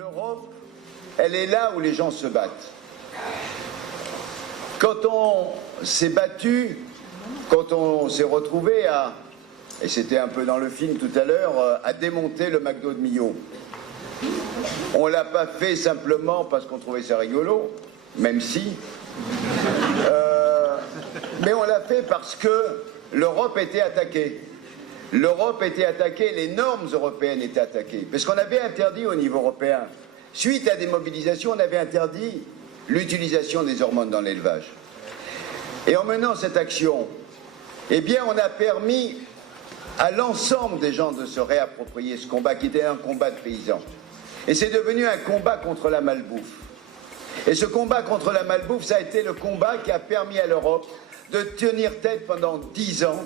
L'Europe, elle est là où les gens se battent. Quand on s'est battu, quand on s'est retrouvé à, et c'était un peu dans le film tout à l'heure, à démonter le McDo de Millau, on ne l'a pas fait simplement parce qu'on trouvait ça rigolo, même si, mais on l'a fait parce que l'Europe était attaquée. L'Europe était attaquée, les normes européennes étaient attaquées. Parce qu'on avait interdit au niveau européen, suite à des mobilisations, on avait interdit l'utilisation des hormones dans l'élevage. Et en menant cette action, eh bien, on a permis à l'ensemble des gens de se réapproprier ce combat qui était un combat de paysans. Et c'est devenu un combat contre la malbouffe. Et ce combat contre la malbouffe, ça a été le combat qui a permis à l'Europe de tenir tête pendant 10 ans.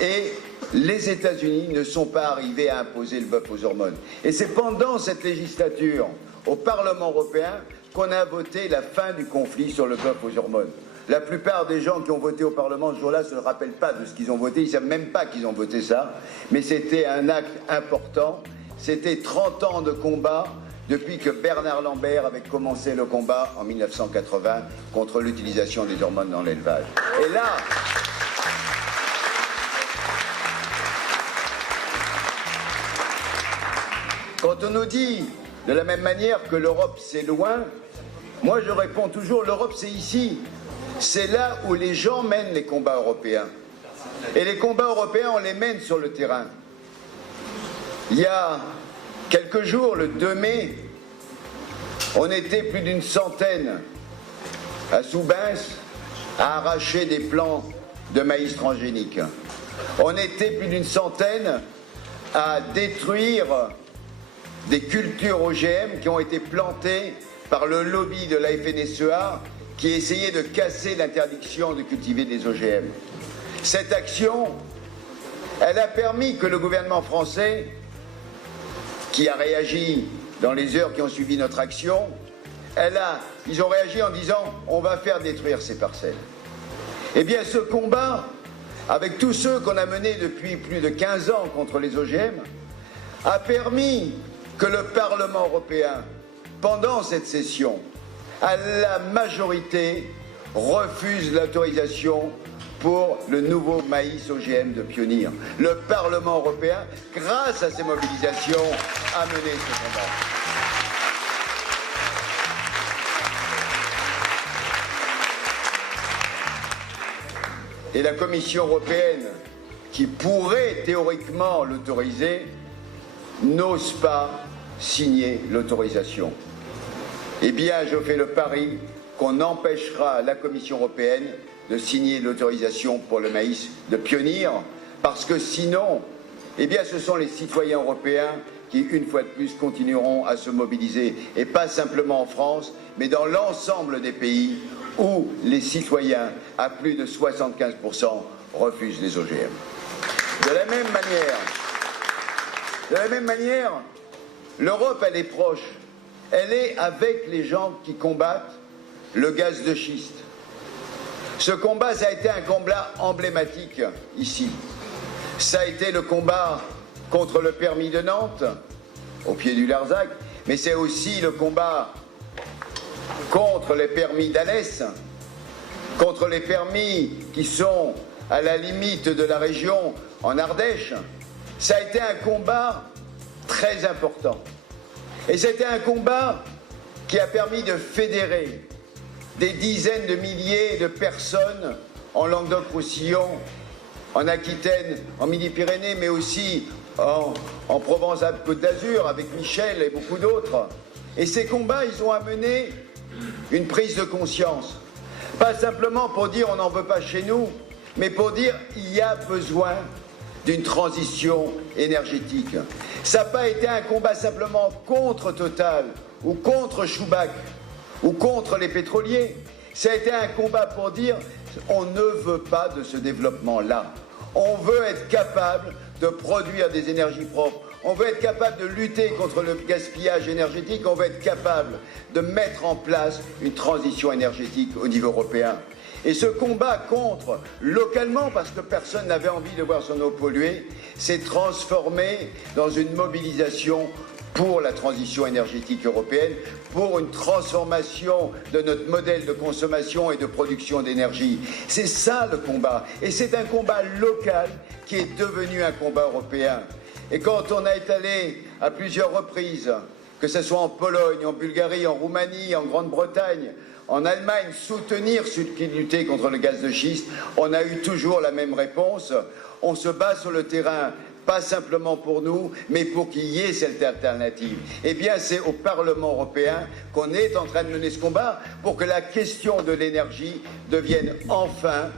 Et les États-Unis ne sont pas arrivés à imposer le bœuf aux hormones. Et c'est pendant cette législature, au Parlement européen, qu'on a voté la fin du conflit sur le bœuf aux hormones. La plupart des gens qui ont voté au Parlement ce jour-là ne se rappellent pas de ce qu'ils ont voté, ils ne savent même pas qu'ils ont voté ça. Mais c'était un acte important, c'était 30 ans de combat depuis que Bernard Lambert avait commencé le combat en 1980 contre l'utilisation des hormones dans l'élevage. Et là, quand on nous dit de la même manière que l'Europe c'est loin, moi je réponds toujours l'Europe c'est ici. C'est là où les gens mènent les combats européens. Et les combats européens, on les mène sur le terrain. Il y a quelques jours, le 2 mai, on était plus d'une centaine à Soubens à arracher des plants de maïs transgénique. On était plus d'une centaine à détruire des cultures OGM qui ont été plantées par le lobby de la FNSEA qui essayait de casser l'interdiction de cultiver des OGM. Cette action, elle a permis que le gouvernement français, qui a réagi dans les heures qui ont suivi notre action, ils ont réagi en disant « on va faire détruire ces parcelles ». Eh bien ce combat, avec tous ceux qu'on a menés depuis plus de 15 ans contre les OGM, a permis que le Parlement européen, pendant cette session, à la majorité, refuse l'autorisation pour le nouveau maïs OGM de Pionnier. Le Parlement européen, grâce à ces mobilisations, a mené ce combat. Et la Commission européenne, qui pourrait théoriquement l'autoriser, n'ose pas signer l'autorisation. Eh bien, je fais le pari qu'on empêchera la Commission européenne de signer l'autorisation pour le maïs de Pionnier, parce que sinon, eh bien, ce sont les citoyens européens qui, une fois de plus, continueront à se mobiliser, et pas simplement en France, mais dans l'ensemble des pays où les citoyens, à plus de 75%, refusent les OGM. De la même manière, l'Europe, elle est proche. Elle est avec les gens qui combattent le gaz de schiste. Ce combat, ça a été un combat emblématique ici. Ça a été le combat contre le permis de Nantes, au pied du Larzac, mais c'est aussi le combat contre les permis d'Alès, contre les permis qui sont à la limite de la région en Ardèche. Ça a été un combat très important. Et c'était un combat qui a permis de fédérer des dizaines de milliers de personnes en Languedoc-Roussillon, en Aquitaine, en Midi-Pyrénées, mais aussi en Provence-Côte d'Azur avec Michel et beaucoup d'autres. Et ces combats, ils ont amené une prise de conscience. Pas simplement pour dire on n'en veut pas chez nous, mais pour dire il y a besoin d'une transition énergétique. Ça n'a pas été un combat simplement contre Total ou contre Schubach ou contre les pétroliers. Ça a été un combat pour dire on ne veut pas de ce développement-là. On veut être capable de produire des énergies propres. On veut être capable de lutter contre le gaspillage énergétique. On veut être capable de mettre en place une transition énergétique au niveau européen. Et ce combat contre, localement, parce que personne n'avait envie de voir son eau polluée, s'est transformé dans une mobilisation pour la transition énergétique européenne, pour une transformation de notre modèle de consommation et de production d'énergie. C'est ça le combat. Et c'est un combat local qui est devenu un combat européen. Et quand on est allé à plusieurs reprises, que ce soit en Pologne, en Bulgarie, en Roumanie, en Grande-Bretagne, en Allemagne, soutenir ceux qui luttaient contre le gaz de schiste, on a eu toujours la même réponse. On se bat sur le terrain, pas simplement pour nous, mais pour qu'il y ait cette alternative. Eh bien, c'est au Parlement européen qu'on est en train de mener ce combat pour que la question de l'énergie devienne enfin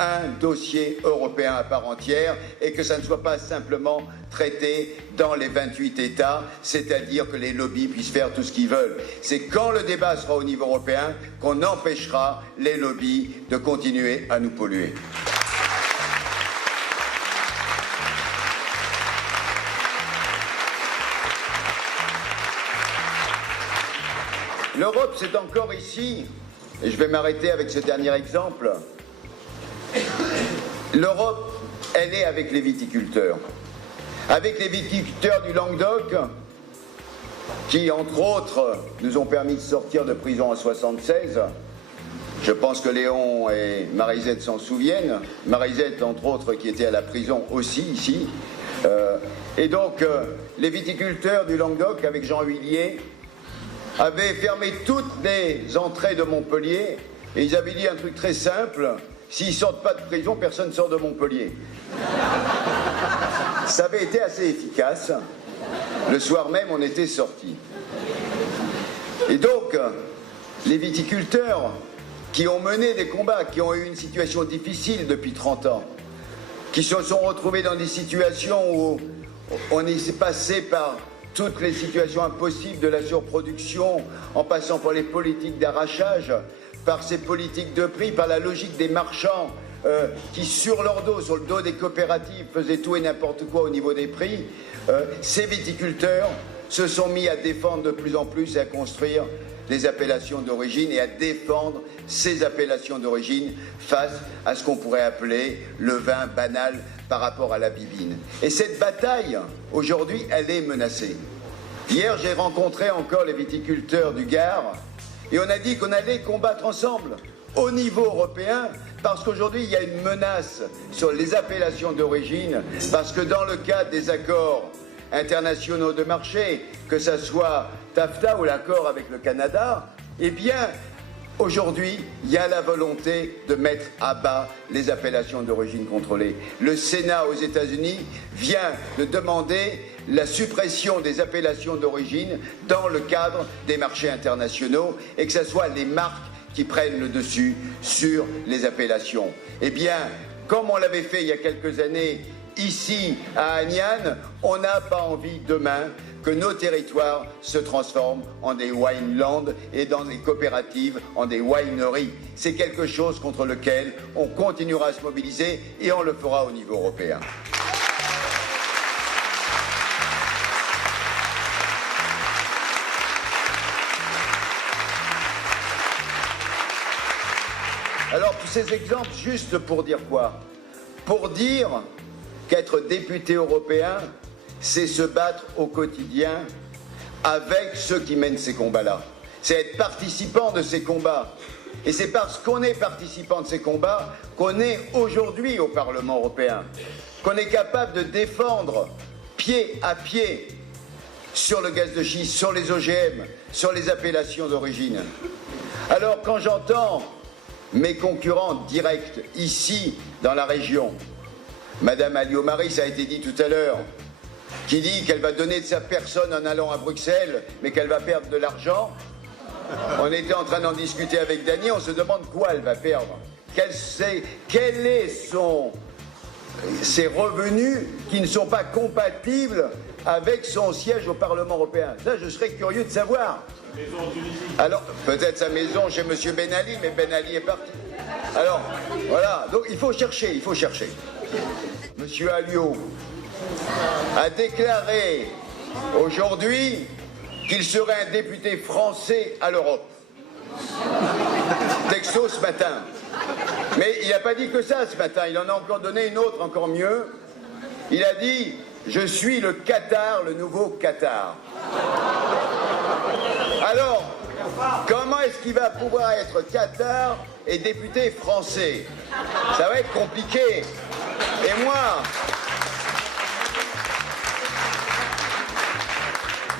un dossier européen à part entière et que ça ne soit pas simplement traité dans les 28 États, c'est-à-dire que les lobbies puissent faire tout ce qu'ils veulent. C'est quand le débat sera au niveau européen qu'on empêchera les lobbies de continuer à nous polluer. L'Europe, c'est encore ici, et je vais m'arrêter avec ce dernier exemple. L'Europe, elle est avec les viticulteurs. Avec les viticulteurs du Languedoc, qui, entre autres, nous ont permis de sortir de prison en 1976. Je pense que Léon et Marisette s'en souviennent. Marisette, entre autres, qui était à la prison aussi, ici. Et donc, les viticulteurs du Languedoc, avec Jean Huillier, avaient fermé toutes les entrées de Montpellier et ils avaient dit un truc très simple: s'ils sortent pas de prison, personne ne sort de Montpellier. Ça avait été assez efficace. Le soir même, on était sortis. Et donc, les viticulteurs qui ont mené des combats, qui ont eu une situation difficile depuis 30 ans, qui se sont retrouvés dans des situations où on est passé par toutes les situations impossibles de la surproduction, en passant par les politiques d'arrachage, par ces politiques de prix, par la logique des marchands qui, sur leur dos, sur le dos des coopératives, faisaient tout et n'importe quoi au niveau des prix. Ces viticulteurs se sont mis à défendre de plus en plus et à construire les appellations d'origine et à défendre ces appellations d'origine face à ce qu'on pourrait appeler le vin banal par rapport à la bibine. Et cette bataille, aujourd'hui, elle est menacée. Hier, j'ai rencontré encore les viticulteurs du Gard et on a dit qu'on allait combattre ensemble au niveau européen parce qu'aujourd'hui, il y a une menace sur les appellations d'origine parce que dans le cadre des accords internationaux de marché, que ce soit TAFTA ou l'accord avec le Canada, eh bien, aujourd'hui, il y a la volonté de mettre à bas les appellations d'origine contrôlées. Le Sénat aux États-Unis vient de demander la suppression des appellations d'origine dans le cadre des marchés internationaux et que ce soit les marques qui prennent le dessus sur les appellations. Eh bien, comme on l'avait fait il y a quelques années ici à Agnan, on n'a pas envie demain que nos territoires se transforment en des winelands et dans des coopératives en des wineries. C'est quelque chose contre lequel on continuera à se mobiliser et on le fera au niveau européen. Alors, tous ces exemples, juste pour dire quoi? Pour dire qu'être député européen, c'est se battre au quotidien avec ceux qui mènent ces combats-là. C'est être participant de ces combats. Et c'est parce qu'on est participant de ces combats qu'on est aujourd'hui au Parlement européen, qu'on est capable de défendre pied à pied sur le gaz de schiste, sur les OGM, sur les appellations d'origine. Alors quand j'entends mes concurrents directs ici dans la région, Madame Alliot-Marie, ça a été dit tout à l'heure, qui dit qu'elle va donner de sa personne en allant à Bruxelles, mais qu'elle va perdre de l'argent. On était en train d'en discuter avec Dany, on se demande quoi elle va perdre. Quels sont ses revenus qui ne sont pas compatibles avec son siège au Parlement européen. Ça, je serais curieux de savoir. Alors, peut-être sa maison chez M. Ben Ali, mais Ben Ali est parti. Alors, voilà, donc il faut chercher, il faut chercher. M. Alliot a déclaré aujourd'hui qu'il serait un député français à l'Europe. Texto ce matin. Mais il n'a pas dit que ça ce matin, il en a encore donné une autre encore mieux. Il a dit je suis le Qatar, le nouveau Qatar. Alors, comment est-ce qu'il va pouvoir être Qatar et député français? Ça va être compliqué. Et moi,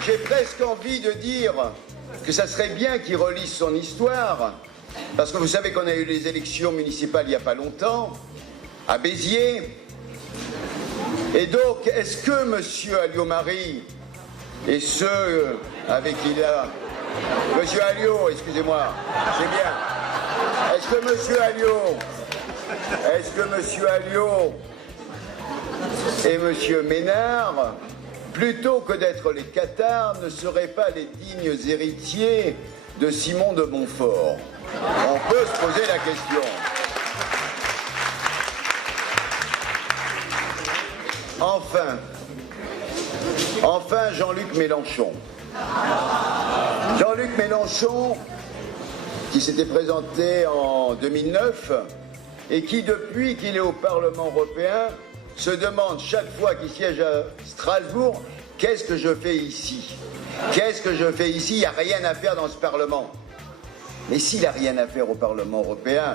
j'ai presque envie de dire que ça serait bien qu'il relise son histoire, parce que vous savez qu'on a eu les élections municipales il n'y a pas longtemps, à Béziers. Et donc, est-ce que M. Alliot-Marie et ceux avec qui il a... M. Alliot, excusez-moi, c'est bien. Est-ce que M. Alliot et M. Ménard, plutôt que d'être les Qatars, ne seraient pas les dignes héritiers de Simon de Montfort? On peut se poser la question. Enfin, Jean-Luc Mélenchon. Jean-Luc Mélenchon, qui s'était présenté en 2009 et qui, depuis qu'il est au Parlement européen, se demande chaque fois qu'il siège à Strasbourg, qu'est-ce que je fais ici? Qu'est-ce que je fais ici? Il n'y a rien à faire dans ce Parlement. Mais s'il n'a rien à faire au Parlement européen,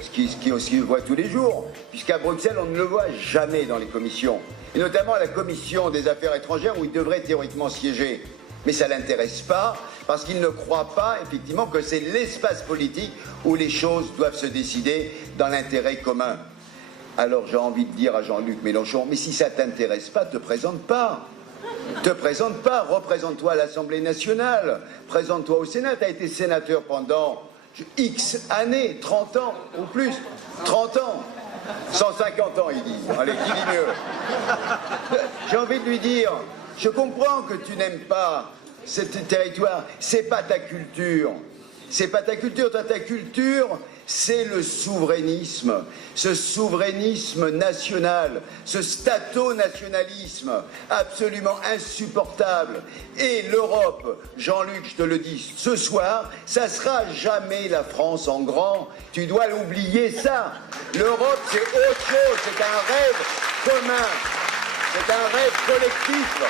ce qui aussi le voit tous les jours, puisqu'à Bruxelles, on ne le voit jamais dans les commissions, et notamment à la commission des affaires étrangères où il devrait théoriquement siéger. Mais ça ne l'intéresse pas, parce qu'il ne croit pas, effectivement, que c'est l'espace politique où les choses doivent se décider dans l'intérêt commun. Alors j'ai envie de dire à Jean-Luc Mélenchon, mais si ça ne t'intéresse pas, te présente pas. Te présente pas, représente-toi à l'Assemblée nationale, présente-toi au Sénat. Tu as été sénateur pendant X années, 30 ans ou plus, 30 ans, 150 ans, il dit. Allez, qui dit mieux? J'ai envie de lui dire, je comprends que tu n'aimes pas ce territoire, c'est pas ta culture. C'est pas ta culture, ta culture, c'est le souverainisme, ce souverainisme national, ce stato-nationalisme absolument insupportable. Et l'Europe, Jean-Luc, je te le dis ce soir, ça sera jamais la France en grand. Tu dois l'oublier, ça. L'Europe, c'est autre chose, c'est un rêve commun, c'est un rêve collectif.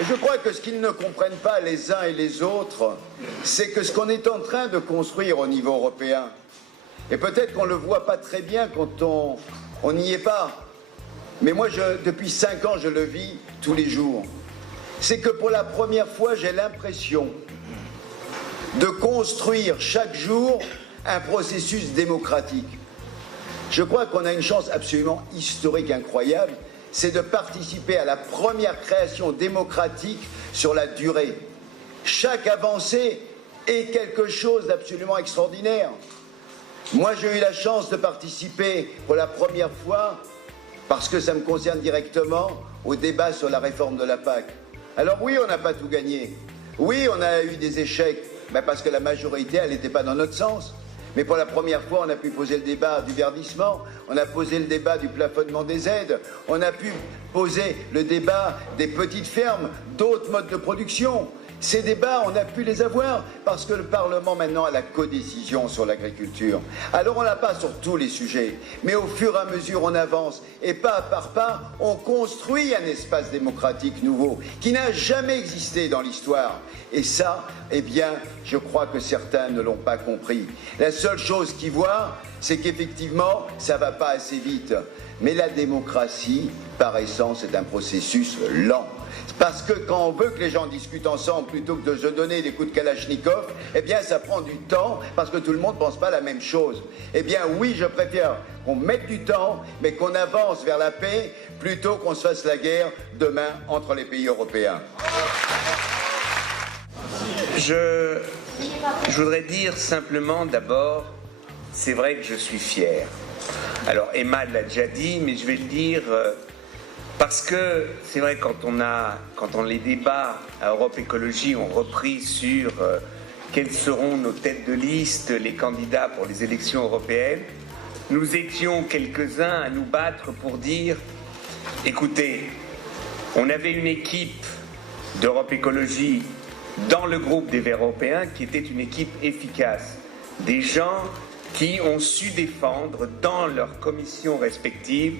Et je crois que ce qu'ils ne comprennent pas les uns et les autres, c'est que ce qu'on est en train de construire au niveau européen, et peut-être qu'on ne le voit pas très bien quand on n'y est pas, mais moi, depuis 5 ans, je le vis tous les jours, c'est que pour la première fois, j'ai l'impression de construire chaque jour un processus démocratique. Je crois qu'on a une chance absolument historique, incroyable, c'est de participer à la première création démocratique sur la durée. Chaque avancée est quelque chose d'absolument extraordinaire. Moi, j'ai eu la chance de participer pour la première fois, parce que ça me concerne directement, au débat sur la réforme de la PAC. Alors oui, on n'a pas tout gagné. Oui, on a eu des échecs, parce que la majorité, elle n'était pas dans notre sens. Mais pour la première fois, on a pu poser le débat du verdissement, on a posé le débat du plafonnement des aides, on a pu poser le débat des petites fermes, d'autres modes de production. Ces débats, on a pu les avoir parce que le Parlement maintenant a la codécision sur l'agriculture. Alors on l'a pas sur tous les sujets, mais au fur et à mesure on avance et pas par pas, on construit un espace démocratique nouveau qui n'a jamais existé dans l'histoire. Et ça, eh bien, je crois que certains ne l'ont pas compris. La seule chose qu'ils voient, c'est qu'effectivement, ça va pas assez vite. Mais la démocratie, par essence, est un processus lent. Parce que quand on veut que les gens discutent ensemble plutôt que de se donner des coups de Kalachnikov, eh bien ça prend du temps parce que tout le monde ne pense pas la même chose. Eh bien oui, je préfère qu'on mette du temps, mais qu'on avance vers la paix plutôt qu'on se fasse la guerre demain entre les pays européens. Je voudrais dire simplement d'abord, c'est vrai que je suis fier. Alors Emma l'a déjà dit, mais je vais le dire... Parce que c'est vrai, quand les débats à Europe Écologie ont repris sur quels seront nos têtes de liste, les candidats pour les élections européennes, nous étions quelques-uns à nous battre pour dire, écoutez, on avait une équipe d'Europe Écologie dans le groupe des Verts européens qui était une équipe efficace. Des gens qui ont su défendre dans leurs commissions respectives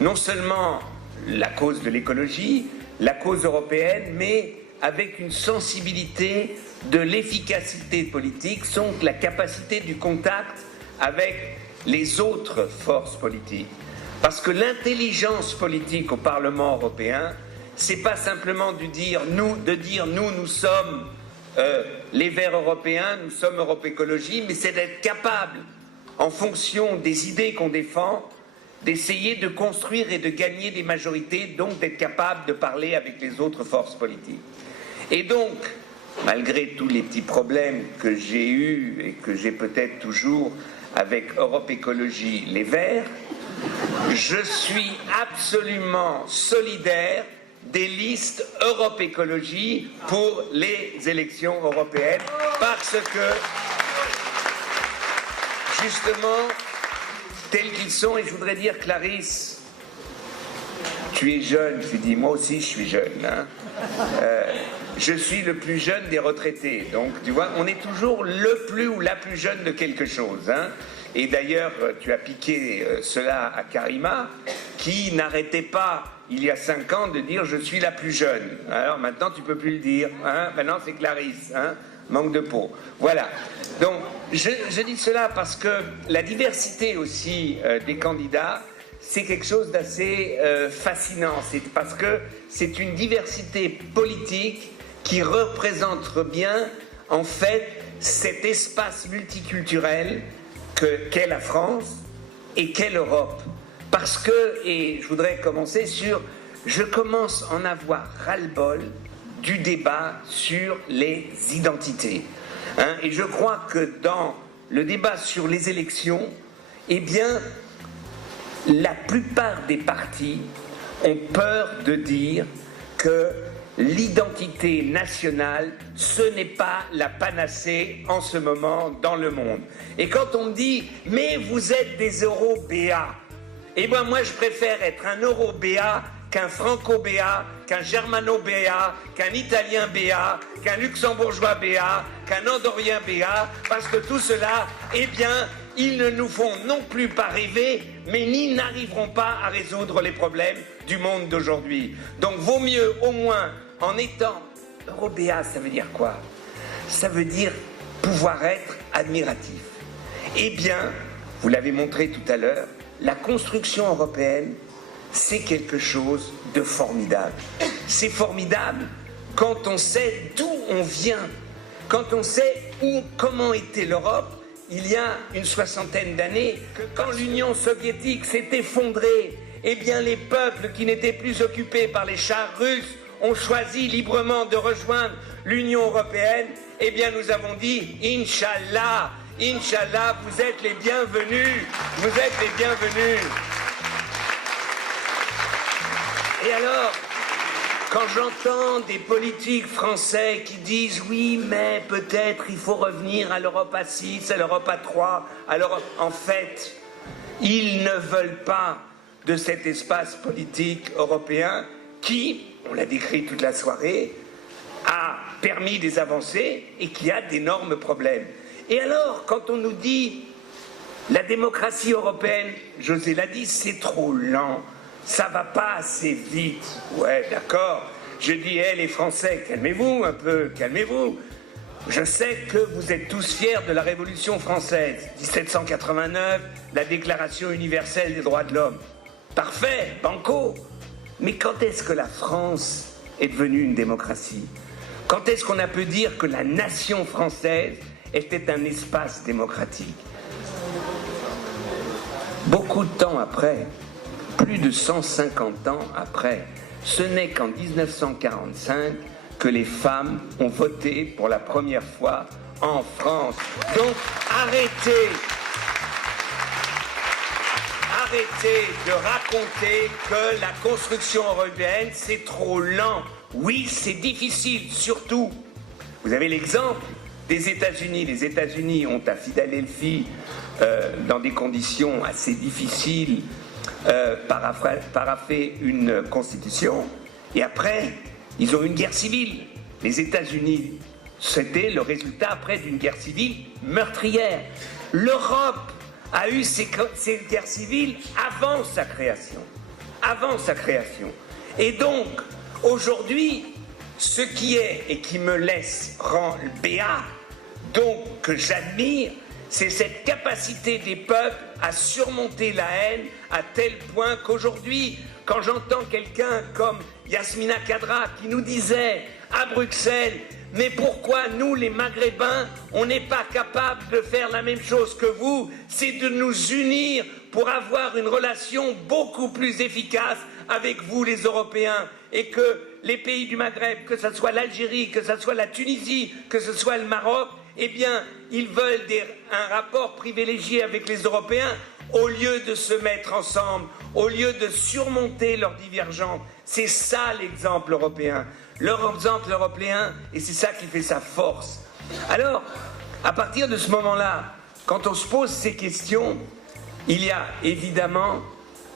non seulement la cause de l'écologie, la cause européenne, mais avec une sensibilité de l'efficacité politique, donc la capacité du contact avec les autres forces politiques. Parce que l'intelligence politique au Parlement européen, c'est pas simplement de dire nous sommes les Verts européens, nous sommes Europe Écologie, mais c'est d'être capable, en fonction des idées qu'on défend, d'essayer de construire et de gagner des majorités, donc d'être capable de parler avec les autres forces politiques. Et donc, malgré tous les petits problèmes que j'ai eus et que j'ai peut-être toujours avec Europe Écologie Les Verts, je suis absolument solidaire des listes Europe Écologie pour les élections européennes, parce que, justement, tels qu'ils sont, et je voudrais dire, Clarisse, tu es jeune, tu dis, moi aussi je suis jeune, hein. Je suis le plus jeune des retraités, donc tu vois, on est toujours le plus ou la plus jeune de quelque chose, hein. Et d'ailleurs, tu as piqué cela à Karima, qui n'arrêtait pas, il y a 5 ans, de dire « je suis la plus jeune ». Alors maintenant, tu ne peux plus le dire, hein. Maintenant, c'est Clarisse, hein. Manque de peau. Voilà. Donc, je dis cela parce que la diversité aussi des candidats, c'est quelque chose d'assez fascinant. C'est parce que c'est une diversité politique qui représente bien, en fait, cet espace multiculturel qu'est la France et qu'est l'Europe. Parce que, et je voudrais commencer sur, je commence à en avoir ras-le-bol du débat sur les identités. Hein, et je crois que dans le débat sur les élections, eh bien, la plupart des partis ont peur de dire que l'identité nationale, ce n'est pas la panacée en ce moment dans le monde. Et quand on me dit « mais vous êtes des Européens », eh bien moi je préfère être un Européen qu'un Franco-Béat, qu'un Germano-Béat, qu'un Italien-Béat, qu'un Luxembourgeois Béat, qu'un Andorrien Béat, parce que tout cela, eh bien, ils ne nous font non plus pas rêver, mais ni n'arriveront pas à résoudre les problèmes du monde d'aujourd'hui. Donc vaut mieux au moins, en étant Eurobéat, ça veut dire quoi? Ça veut dire pouvoir être admiratif. Eh bien, vous l'avez montré tout à l'heure, la construction européenne, c'est quelque chose de formidable. C'est formidable quand on sait d'où on vient, quand on sait comment était l'Europe il y a une 60aine d'années, que quand l'Union soviétique s'est effondrée, eh bien les peuples qui n'étaient plus occupés par les chars russes ont choisi librement de rejoindre l'Union européenne. Eh bien nous avons dit Inch'Allah, Inch'Allah, vous êtes les bienvenus, vous êtes les bienvenus. Et alors, quand j'entends des politiques français qui disent « oui, mais peut-être il faut revenir à l'Europe à 6, à l'Europe à 3, à l'Europe... » En fait, ils ne veulent pas de cet espace politique européen qui, on l'a décrit toute la soirée, a permis des avancées et qui a d'énormes problèmes. Et alors, quand on nous dit « la démocratie européenne, José l'a dit, c'est trop lent ». Ça va pas assez vite. Ouais, d'accord. Je dis, les Français, calmez-vous un peu, calmez-vous. Je sais que vous êtes tous fiers de la Révolution française. 1789, la Déclaration universelle des droits de l'homme. Parfait, banco. Mais quand est-ce que la France est devenue une démocratie? Quand est-ce qu'on a pu dire que la nation française était un espace démocratique? Beaucoup de temps après, plus de 150 ans après, ce n'est qu'en 1945 que les femmes ont voté pour la première fois en France. Donc arrêtez de raconter que la construction européenne c'est trop lent. Oui, c'est difficile, surtout. Vous avez l'exemple des États-Unis. Les États-Unis ont à Philadelphie, dans des conditions assez difficiles, paraphé une constitution, et après, ils ont eu une guerre civile. Les États-Unis, c'était le résultat après d'une guerre civile meurtrière. L'Europe a eu ces guerres civiles avant sa création. Avant sa création. Et donc, aujourd'hui, ce qui est et qui me laisse rend béat, donc que j'admire, c'est cette capacité des peuples à surmonter la haine à tel point qu'aujourd'hui, quand j'entends quelqu'un comme Yasmina Khadra qui nous disait à Bruxelles, mais pourquoi nous, les Maghrébins, on n'est pas capables de faire la même chose que vous, c'est de nous unir pour avoir une relation beaucoup plus efficace avec vous, les Européens, et que les pays du Maghreb, que ce soit l'Algérie, que ce soit la Tunisie, que ce soit le Maroc, eh bien, ils veulent un rapport privilégié avec les Européens au lieu de se mettre ensemble, au lieu de surmonter leurs divergences. C'est ça l'exemple européen. Leur exemple européen, et c'est ça qui fait sa force. Alors, à partir de ce moment-là, quand on se pose ces questions, il y a évidemment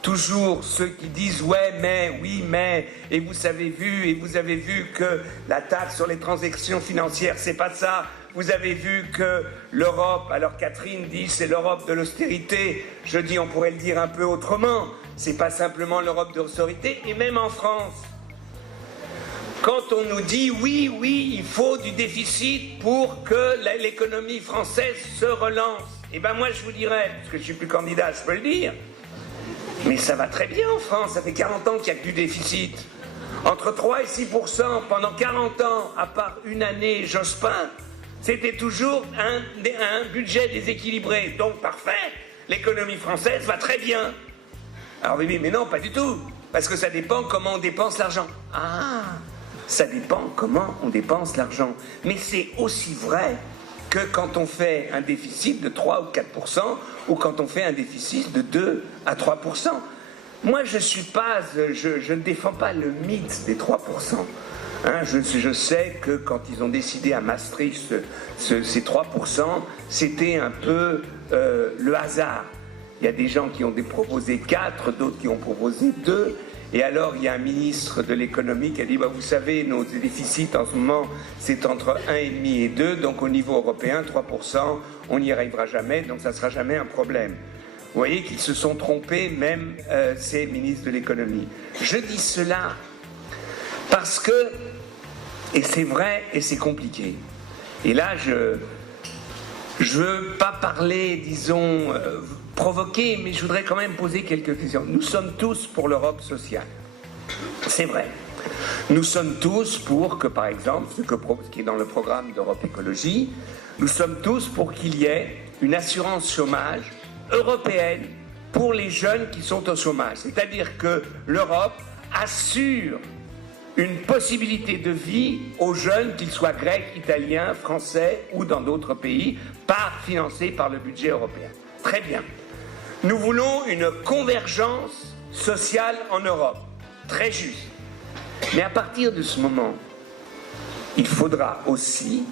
toujours ceux qui disent « ouais, mais, oui, mais, et vous avez vu que la taxe sur les transactions financières, c'est pas ça. Vous avez vu que l'Europe, alors Catherine dit c'est l'Europe de l'austérité, je dis on pourrait le dire un peu autrement, c'est pas simplement l'Europe de l'austérité, et même en France. Quand on nous dit oui, il faut du déficit pour que l'économie française se relance, eh ben moi je vous dirais, parce que je suis plus candidat, je peux le dire, mais ça va très bien en France, ça fait 40 ans qu'il n'y a que du déficit. Entre 3 et 6% pendant 40 ans, à part une année Jospin, c'était toujours un budget déséquilibré. Donc parfait, l'économie française va très bien. Alors oui, mais non, pas du tout, parce que ça dépend comment on dépense l'argent. Ah, ça dépend comment on dépense l'argent. Mais c'est aussi vrai que quand on fait un déficit de 3 ou 4%, ou quand on fait un déficit de 2 à 3%. Moi, je ne défends pas le mythe des 3%. Hein, je sais que quand ils ont décidé à Maastricht ces 3%, c'était un peu le hasard. Il y a des gens qui ont proposé 4, d'autres qui ont proposé 2. Et alors, il y a un ministre de l'économie qui a dit bah, « Vous savez, nos déficits en ce moment, c'est entre 1,5 et 2, donc au niveau européen, 3%, on n'y arrivera jamais, donc ça ne sera jamais un problème. » Vous voyez qu'ils se sont trompés, même ces ministres de l'économie. Je dis cela parce que, et c'est vrai et c'est compliqué, et là je veux pas parler, disons, provoquer, mais je voudrais quand même poser quelques questions. Nous sommes tous pour l'Europe sociale, c'est vrai. Nous sommes tous pour que, par exemple, ce qui est dans le programme d'Europe Écologie, nous sommes tous pour qu'il y ait une assurance chômage européenne pour les jeunes qui sont au chômage. C'est-à-dire que l'Europe assure une possibilité de vie aux jeunes, qu'ils soient grecs, italiens, français ou dans d'autres pays, financés par le budget européen. Très bien. Nous voulons une convergence sociale en Europe. Très juste. Mais à partir de ce moment, il faudra aussi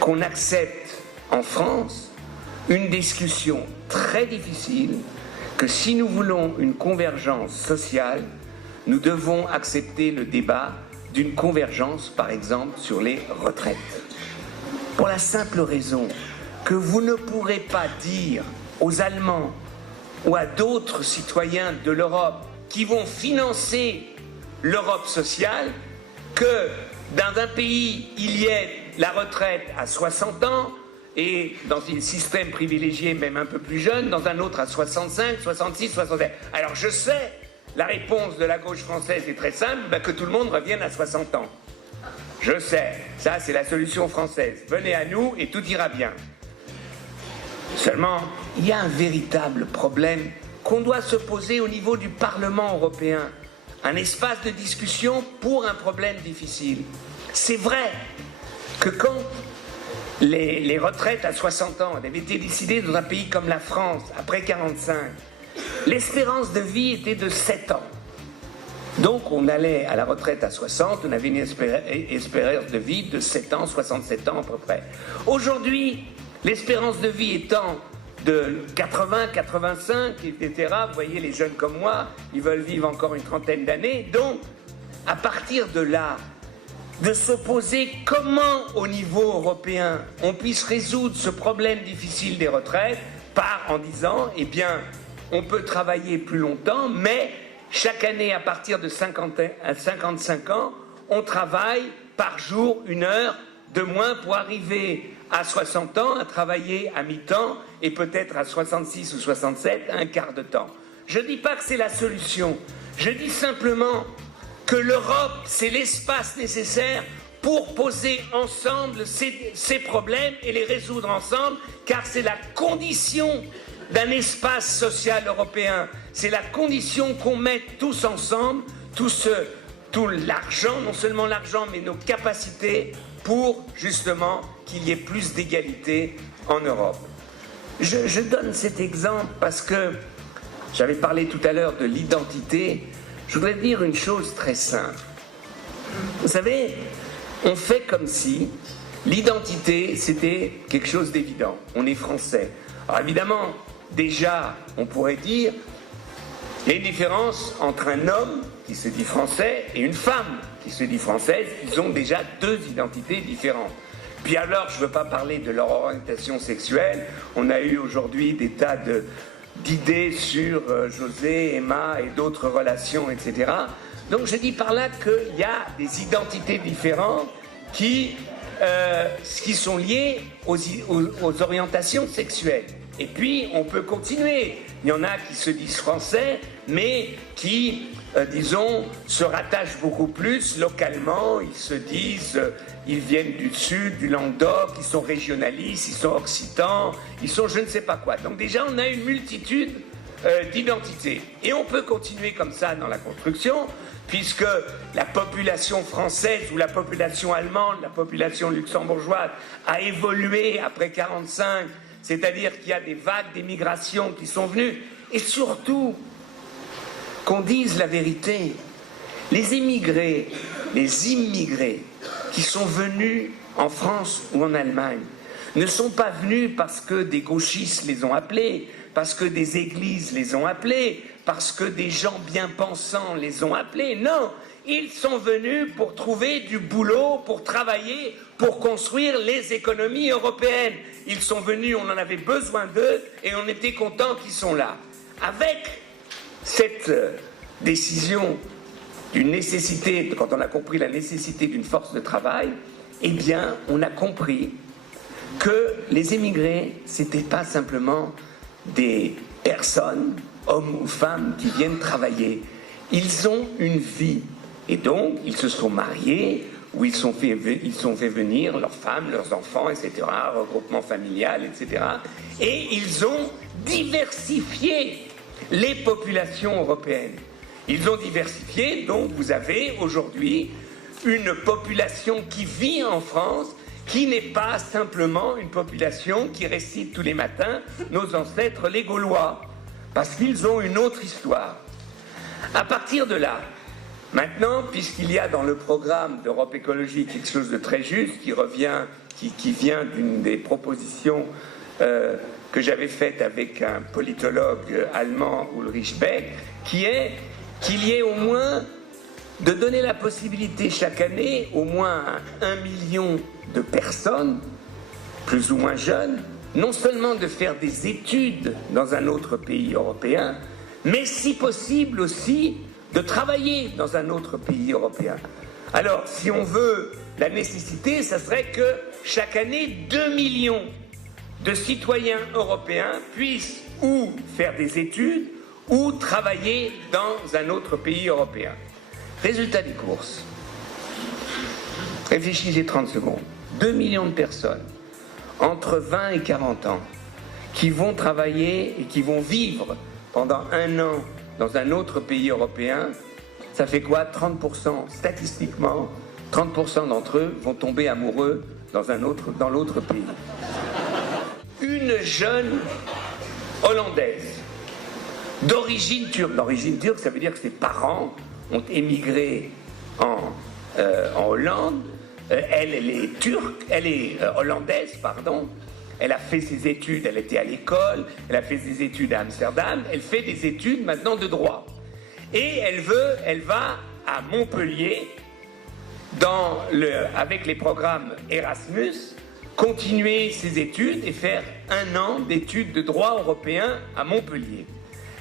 qu'on accepte en France une discussion très difficile, que si nous voulons une convergence sociale, nous devons accepter le débat d'une convergence, par exemple, sur les retraites. Pour la simple raison que vous ne pourrez pas dire aux Allemands ou à d'autres citoyens de l'Europe qui vont financer l'Europe sociale que dans un pays, il y ait la retraite à 60 ans et dans un système privilégié même un peu plus jeune, dans un autre à 65, 66, 67. Alors je sais, la réponse de la gauche française est très simple, que tout le monde revienne à 60 ans. Je sais, ça c'est la solution française. Venez à nous et tout ira bien. Seulement, il y a un véritable problème qu'on doit se poser au niveau du Parlement européen. Un espace de discussion pour un problème difficile. C'est vrai que quand les retraites à 60 ans avaient été décidées dans un pays comme la France, après 45, l'espérance de vie était de 7 ans. Donc on allait à la retraite à 60, on avait une espérance de vie de 7 ans, 67 ans à peu près. Aujourd'hui, l'espérance de vie étant de 80, 85, etc., vous voyez, les jeunes comme moi, ils veulent vivre encore une trentaine d'années. Donc, à partir de là, de se poser comment, au niveau européen, on puisse résoudre ce problème difficile des retraites, en disant, eh bien, on peut travailler plus longtemps, mais chaque année, à partir de 55 ans, on travaille par jour 1 heure de moins pour arriver à 60 ans à travailler à mi-temps et peut-être à 66 ou 67 un quart de temps. Je ne dis pas que c'est la solution, je dis simplement que l'Europe, c'est l'espace nécessaire pour poser ensemble ces problèmes et les résoudre ensemble, car c'est la condition d'un espace social européen. C'est la condition qu'on mette tous ensemble, tout l'argent, non seulement l'argent, mais nos capacités pour justement qu'il y ait plus d'égalité en Europe. Je donne cet exemple parce que j'avais parlé tout à l'heure de l'identité. Je voudrais dire une chose très simple. Vous savez, on fait comme si l'identité, c'était quelque chose d'évident. On est français. Alors évidemment, déjà, on pourrait dire, il y a une différence entre un homme qui se dit français et une femme qui se dit française. Ils ont déjà 2 identités différentes. Puis alors, je ne veux pas parler de leur orientation sexuelle. On a eu aujourd'hui des tas d'idées sur José, Emma et d'autres relations, etc. Donc je dis par là qu'il y a des identités différentes qui sont liées aux orientations sexuelles. Et puis on peut continuer. Il y en a qui se disent français, mais qui, disons, se rattachent beaucoup plus localement. Ils se disent, ils viennent du sud, du Languedoc, ils sont régionalistes, ils sont occitans, ils sont je ne sais pas quoi. Donc déjà, on a une multitude d'identités. Et on peut continuer comme ça dans la construction, puisque la population française ou la population allemande, la population luxembourgeoise a évolué après 1945, c'est-à-dire qu'il y a des vagues d'émigration qui sont venues. Et surtout, qu'on dise la vérité, les immigrés qui sont venus en France ou en Allemagne ne sont pas venus parce que des gauchistes les ont appelés, parce que des églises les ont appelés, parce que des gens bien pensants les ont appelés. Non, ils sont venus pour trouver du boulot, pour travailler, pour construire les économies européennes. Ils sont venus, on en avait besoin d'eux et on était content qu'ils sont là. Avec cette décision d'une nécessité, quand on a compris la nécessité d'une force de travail, eh bien, on a compris que les émigrés, c'était pas simplement des personnes, hommes ou femmes, qui viennent travailler. Ils ont une vie. Et donc, ils se sont mariés, ou ils ont fait venir leurs femmes, leurs enfants, etc., regroupement familial, etc. Et ils ont diversifié les populations européennes. Ils ont diversifié, donc vous avez aujourd'hui une population qui vit en France, qui n'est pas simplement une population qui récite tous les matins nos ancêtres les Gaulois, parce qu'ils ont une autre histoire. À partir de là, maintenant, puisqu'il y a dans le programme d'Europe Écologie quelque chose de très juste, qui vient d'une des propositions que j'avais faites avec un politologue allemand, Ulrich Beck, qui est qu'il y ait au moins, de donner la possibilité chaque année, au moins à 1 million de personnes, plus ou moins jeunes, non seulement de faire des études dans un autre pays européen, mais si possible aussi de travailler dans un autre pays européen. Alors, si on veut la nécessité, ça serait que chaque année, 2 millions de citoyens européens puissent ou faire des études ou travailler dans un autre pays européen. Résultat des courses. Réfléchissez 30 secondes. 2 millions de personnes entre 20 et 40 ans qui vont travailler et qui vont vivre pendant 1 an dans un autre pays européen, ça fait quoi? 30%, statistiquement, 30% d'entre eux vont tomber amoureux dans l'autre pays. Une jeune Hollandaise d'origine turque. D'origine turque, ça veut dire que ses parents ont émigré en Hollande. Elle est turque, elle est hollandaise, pardon. Elle a fait ses études, elle était à l'école, elle a fait ses études à Amsterdam, elle fait des études maintenant de droit. Et elle va à Montpellier avec les programmes Erasmus continuer ses études et faire 1 an d'études de droit européen à Montpellier.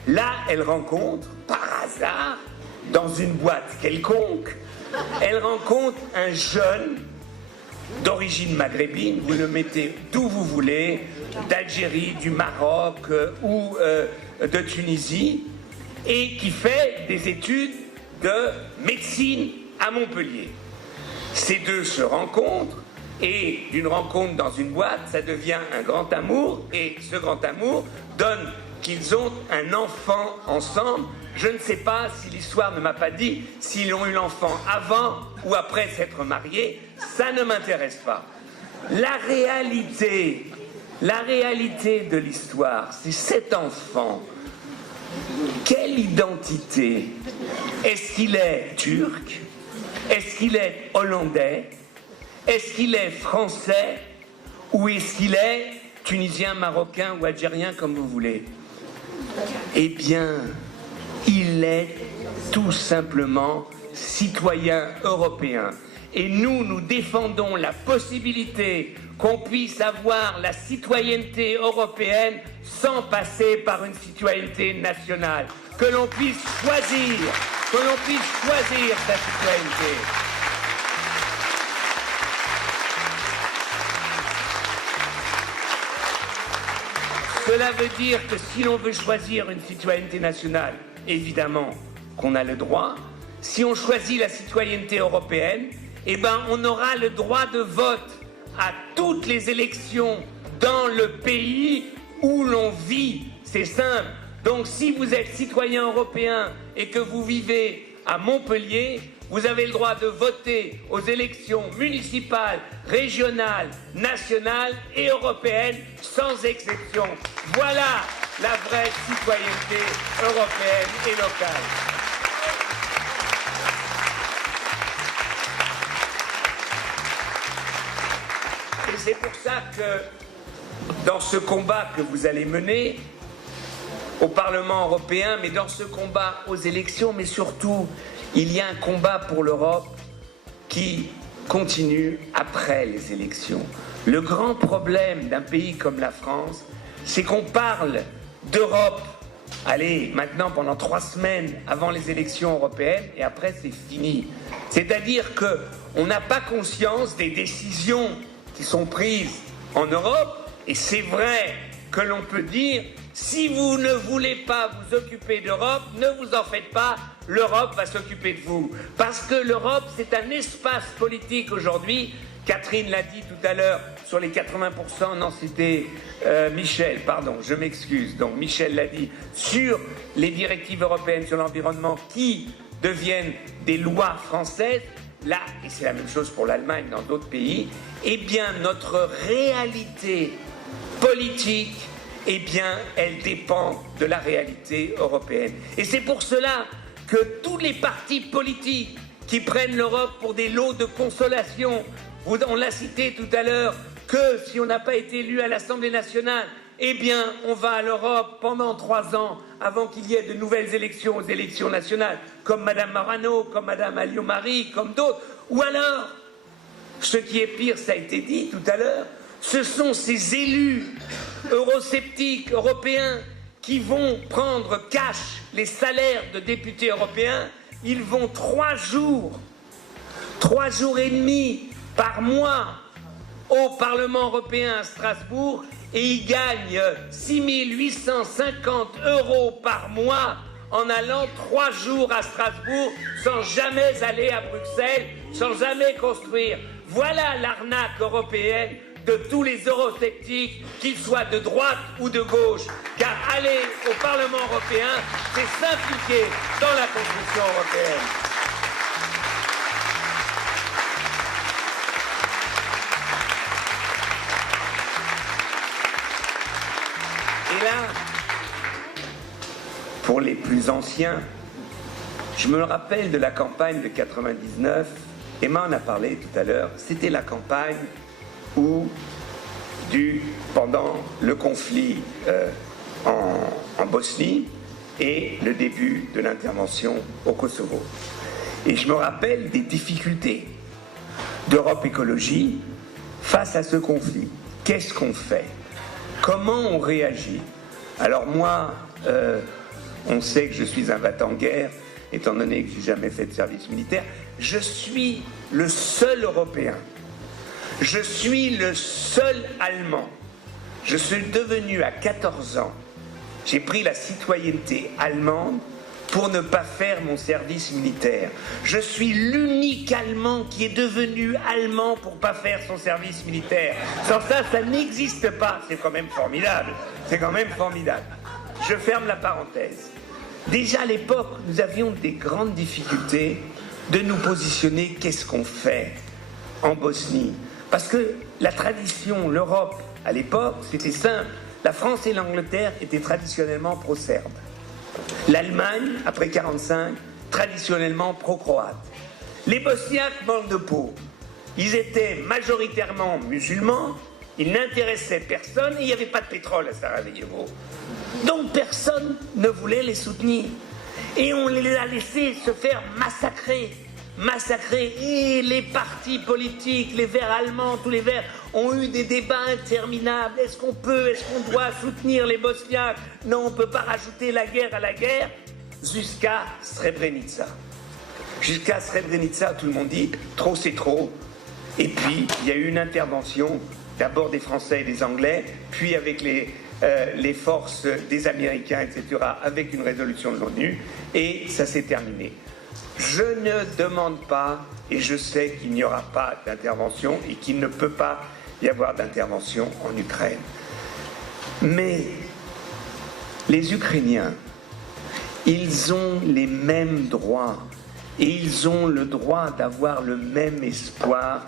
Là, elle rencontre, par hasard, dans une boîte quelconque, elle rencontre un jeune d'origine maghrébine, vous le mettez d'où vous voulez, d'Algérie, du Maroc ou de Tunisie, et qui fait des études de médecine à Montpellier. Ces deux se rencontrent, et d'une rencontre dans une boîte, ça devient un grand amour, et ce grand amour donne qu'ils ont un enfant ensemble. Je ne sais pas si l'histoire ne m'a pas dit s'ils ont eu l'enfant avant ou après s'être mariés, ça ne m'intéresse pas. La réalité de l'histoire, c'est cet enfant. Quelle identité? Est-ce qu'il est turc? Est-ce qu'il est hollandais? Est-ce qu'il est français? Ou est-ce qu'il est tunisien, marocain ou algérien, comme vous voulez? Eh bien, il est tout simplement citoyen européen. Et nous défendons la possibilité qu'on puisse avoir la citoyenneté européenne sans passer par une citoyenneté nationale. Que l'on puisse choisir sa citoyenneté. Cela veut dire que si l'on veut choisir une citoyenneté nationale, évidemment qu'on a le droit. Si on choisit la citoyenneté européenne, eh ben on aura le droit de vote à toutes les élections dans le pays où l'on vit. C'est simple. Donc si vous êtes citoyen européen et que vous vivez à Montpellier, vous avez le droit de voter aux élections municipales, régionales, nationales et européennes sans exception. Voilà la vraie citoyenneté européenne et locale. Et c'est pour ça que dans ce combat que vous allez mener au Parlement européen, mais dans ce combat aux élections, mais surtout, il y a un combat pour l'Europe qui continue après les élections. Le grand problème d'un pays comme la France, c'est qu'on parle d'Europe, allez, maintenant pendant 3 semaines avant les élections européennes, et après c'est fini. C'est-à-dire qu'on n'a pas conscience des décisions qui sont prises en Europe, et c'est vrai que l'on peut dire, si vous ne voulez pas vous occuper d'Europe, ne vous en faites pas, l'Europe va s'occuper de vous. Parce que l'Europe, c'est un espace politique aujourd'hui. Catherine l'a dit tout à l'heure, sur les 80%, non, c'était Michel, pardon, je m'excuse. Donc Michel l'a dit, sur les directives européennes sur l'environnement qui deviennent des lois françaises, là, et c'est la même chose pour l'Allemagne dans d'autres pays, eh bien notre réalité politique, eh bien, elle dépend de la réalité européenne. Et c'est pour cela que tous les partis politiques qui prennent l'Europe pour des lots de consolation, on l'a cité tout à l'heure, que si on n'a pas été élu à l'Assemblée nationale, eh bien, on va à l'Europe pendant 3 ans avant qu'il y ait de nouvelles élections aux élections nationales, comme Madame Marano, comme Madame Alliot-Marie, comme d'autres. Ou alors, ce qui est pire, ça a été dit tout à l'heure, ce sont ces élus eurosceptiques européens qui vont prendre cash les salaires de députés européens. Ils vont 3 jours et demi par mois au Parlement européen à Strasbourg et ils gagnent 6 850 € par mois en allant 3 jours à Strasbourg sans jamais aller à Bruxelles, sans jamais construire. Voilà l'arnaque européenne de tous les eurosceptiques, qu'ils soient de droite ou de gauche. Car aller au Parlement européen, c'est s'impliquer dans la construction européenne. Et là, pour les plus anciens, je me rappelle de la campagne de 99. Emma en a parlé tout à l'heure. C'était la campagne où, pendant le conflit en Bosnie et le début de l'intervention au Kosovo. Et je me rappelle des difficultés d'Europe Écologie face à ce conflit, qu'est-ce qu'on fait? Comment on réagit? Alors moi, on sait que je suis un va-t-en-guerre, étant donné que je n'ai jamais fait de service militaire. Je suis le seul Européen. Je suis le seul Allemand. Je suis devenu à 14 ans. J'ai pris la citoyenneté allemande pour ne pas faire mon service militaire. Je suis l'unique Allemand qui est devenu Allemand pour ne pas faire son service militaire. Sans ça, ça n'existe pas. C'est quand même formidable. C'est quand même formidable. Je ferme la parenthèse. Déjà à l'époque, nous avions des grandes difficultés de nous positionner. Qu'est-ce qu'on fait en Bosnie? Parce que la tradition, l'Europe, à l'époque, c'était simple. La France et l'Angleterre étaient traditionnellement pro-serbes. L'Allemagne, après 1945, traditionnellement pro-croate. Les Bosniaques manquent de peau. Ils étaient majoritairement musulmans, ils n'intéressaient personne et il n'y avait pas de pétrole à Sarajevo. Donc personne ne voulait les soutenir. Et on les a laissés se faire massacrer. Et les partis politiques, les Verts allemands, tous les Verts, ont eu des débats interminables. Est-ce qu'on doit soutenir les Bosniaques? Non, on ne peut pas rajouter la guerre à la guerre. Jusqu'à Srebrenica. Jusqu'à Srebrenica, tout le monde dit trop c'est trop. Et puis, il y a eu une intervention, d'abord des Français et des Anglais, puis avec les forces des Américains, etc., avec une résolution de l'ONU, et ça s'est terminé. Je ne demande pas, et je sais qu'il n'y aura pas d'intervention, et qu'il ne peut pas y avoir d'intervention en Ukraine. Mais les Ukrainiens, ils ont les mêmes droits, et ils ont le droit d'avoir le même espoir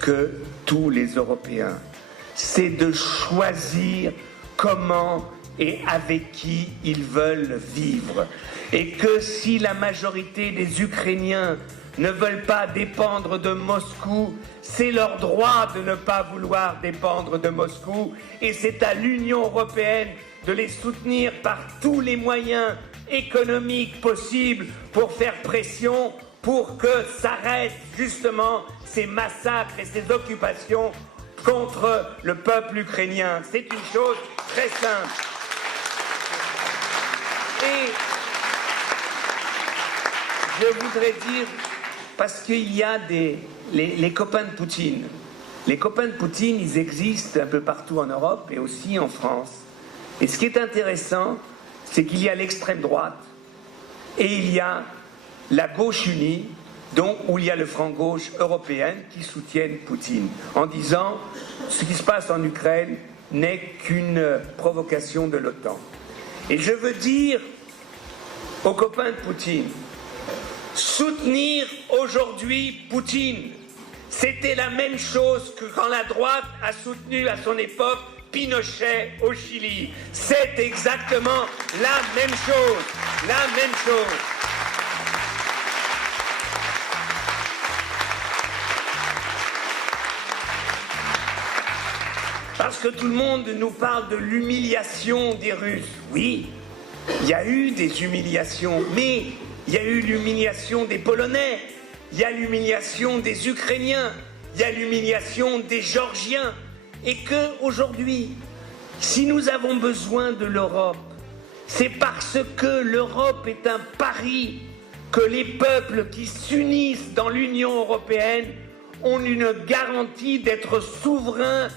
que tous les Européens. C'est de choisir comment et avec qui ils veulent vivre. Et que si la majorité des Ukrainiens ne veulent pas dépendre de Moscou, c'est leur droit de ne pas vouloir dépendre de Moscou. Et c'est à l'Union européenne de les soutenir par tous les moyens économiques possibles pour faire pression, pour que s'arrêtent justement ces massacres et ces occupations contre le peuple ukrainien. C'est une chose très simple. Et je voudrais dire, parce qu'il y a les copains de Poutine. Les copains de Poutine, ils existent un peu partout en Europe et aussi en France. Et ce qui est intéressant, c'est qu'il y a l'extrême droite et il y a la gauche unie, où il y a le franc gauche européen qui soutiennent Poutine, en disant ce qui se passe en Ukraine n'est qu'une provocation de l'OTAN. Et je veux dire aux copains de Poutine, soutenir aujourd'hui Poutine, c'était la même chose que quand la droite a soutenu à son époque Pinochet au Chili. C'est exactement la même chose. La même chose. Parce que tout le monde nous parle de l'humiliation des Russes. Oui, il y a eu des humiliations, mais il y a eu l'humiliation des Polonais, il y a l'humiliation des Ukrainiens, il y a l'humiliation des Géorgiens. Et qu'aujourd'hui, si nous avons besoin de l'Europe, c'est parce que l'Europe est un pari que les peuples qui s'unissent dans l'Union européenne ont une garantie d'être souverains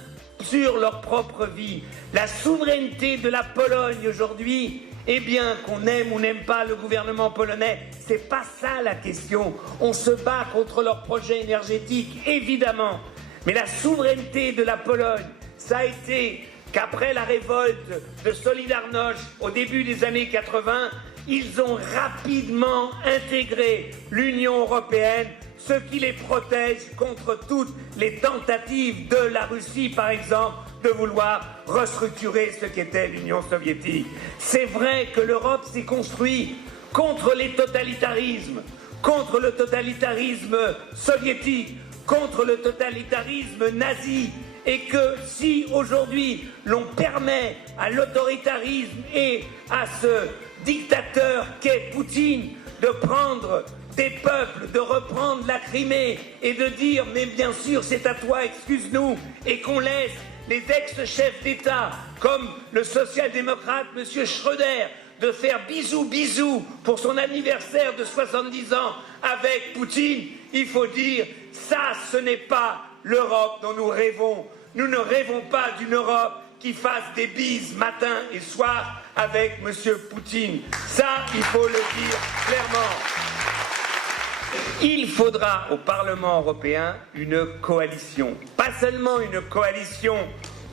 sur leur propre vie. La souveraineté de la Pologne aujourd'hui, eh bien, qu'on aime ou n'aime pas le gouvernement polonais, c'est pas ça la question. On se bat contre leur projet énergétique, évidemment. Mais la souveraineté de la Pologne, ça a été qu'après la révolte de Solidarność au début des années 80, ils ont rapidement intégré l'Union européenne, ce qui les protège contre toutes les tentatives de la Russie, par exemple, de vouloir restructurer ce qu'était l'Union soviétique. C'est vrai que l'Europe s'est construite contre les totalitarismes, contre le totalitarisme soviétique, contre le totalitarisme nazi, et que si aujourd'hui l'on permet à l'autoritarisme et à ce dictateur qu'est Poutine de prendre des peuples de reprendre la Crimée et de dire « mais bien sûr c'est à toi, excuse-nous » et qu'on laisse les ex-chefs d'État comme le social-démocrate M. Schröder de faire bisous bisous pour son anniversaire de 70 ans avec Poutine, il faut dire ça ce n'est pas l'Europe dont nous rêvons. Nous ne rêvons pas d'une Europe qui fasse des bises matin et soir avec M. Poutine. Ça, il faut le dire clairement. Il faudra au Parlement européen une coalition. Pas seulement une coalition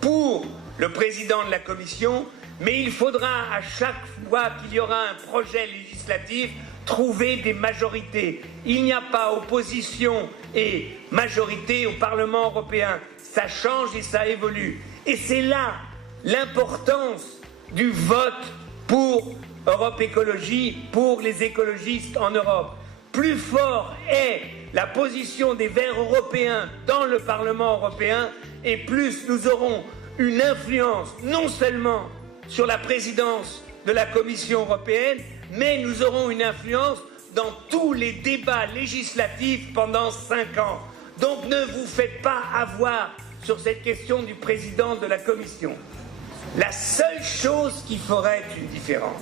pour le président de la Commission, mais il faudra à chaque fois qu'il y aura un projet législatif trouver des majorités. Il n'y a pas opposition et majorité au Parlement européen. Ça change et ça évolue. Et c'est là l'importance du vote pour Europe Écologie, pour les écologistes en Europe. Plus fort est la position des Verts européens dans le Parlement européen et plus nous aurons une influence non seulement sur la présidence de la Commission européenne, mais nous aurons une influence dans tous les débats législatifs pendant 5 ans. Donc ne vous faites pas avoir sur cette question du président de la Commission. La seule chose qui ferait une différence,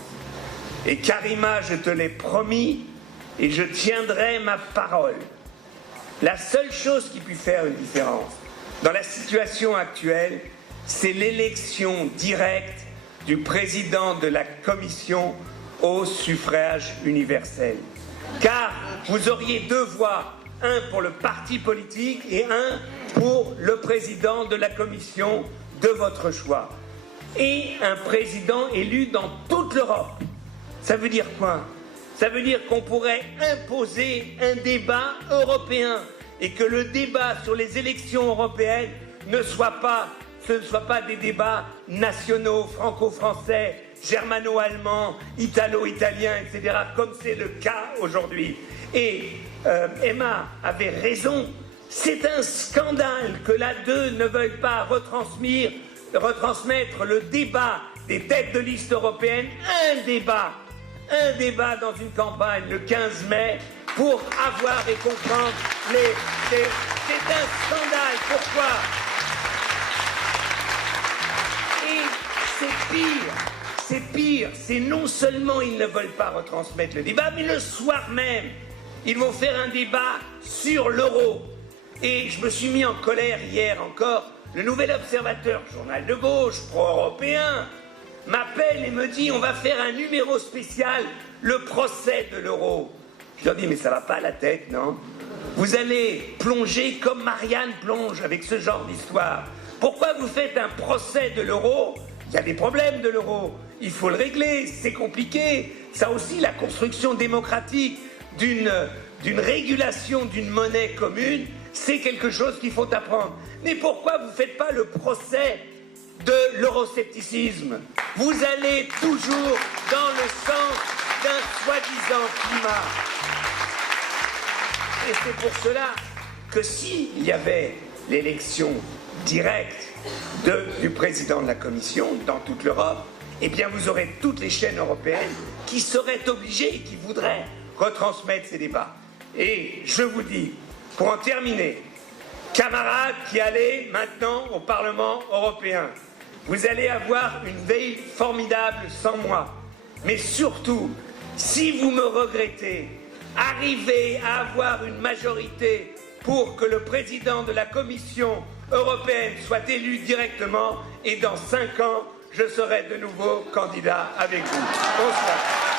et Karima, je te l'ai promis, et je tiendrai ma parole, la seule chose qui puisse faire une différence dans la situation actuelle, c'est l'élection directe du président de la Commission au suffrage universel. Car vous auriez 2 voix, un pour le parti politique et un pour le président de la Commission de votre choix. Et un président élu dans toute l'Europe. Ça veut dire quoi? Ça veut dire qu'on pourrait imposer un débat européen et que le débat sur les élections européennes ne soit pas des débats nationaux, franco-français, germano-allemands, italo-italiens, etc., comme c'est le cas aujourd'hui. Et Emma avait raison, c'est un scandale que l'A2 ne veuille pas retransmettre le débat des têtes de liste européennes, un débat dans une campagne le 15 mai pour avoir et comprendre c'est un scandale. Pourquoi? C'est pire, c'est non seulement ils ne veulent pas retransmettre le débat, mais le soir même, ils vont faire un débat sur l'euro. Et je me suis mis en colère hier encore. Le Nouvel Observateur, journal de gauche, pro-européen, m'appelle et me dit on va faire un numéro spécial, le procès de l'euro. Je leur dis mais ça va pas à la tête, non? Vous allez plonger comme Marianne plonge avec ce genre d'histoire. Pourquoi vous faites un procès de l'euro? Il y a des problèmes de l'euro, il faut le régler, c'est compliqué. Ça aussi, la construction démocratique d'une régulation d'une monnaie commune, c'est quelque chose qu'il faut apprendre. Mais pourquoi vous ne faites pas le procès de l'euroscepticisme? Vous allez toujours dans le sens d'un soi-disant climat. Et c'est pour cela que s'il y avait l'élection directe du président de la Commission dans toute l'Europe, eh bien vous aurez toutes les chaînes européennes qui seraient obligées et qui voudraient retransmettre ces débats. Et je vous dis, pour en terminer, camarades qui allez maintenant au Parlement européen, vous allez avoir une veille formidable sans moi. Mais surtout, si vous me regrettez, arrivez à avoir une majorité pour que le président de la Commission européenne soit élu directement et dans 5 ans, je serai de nouveau candidat avec vous. Bonsoir.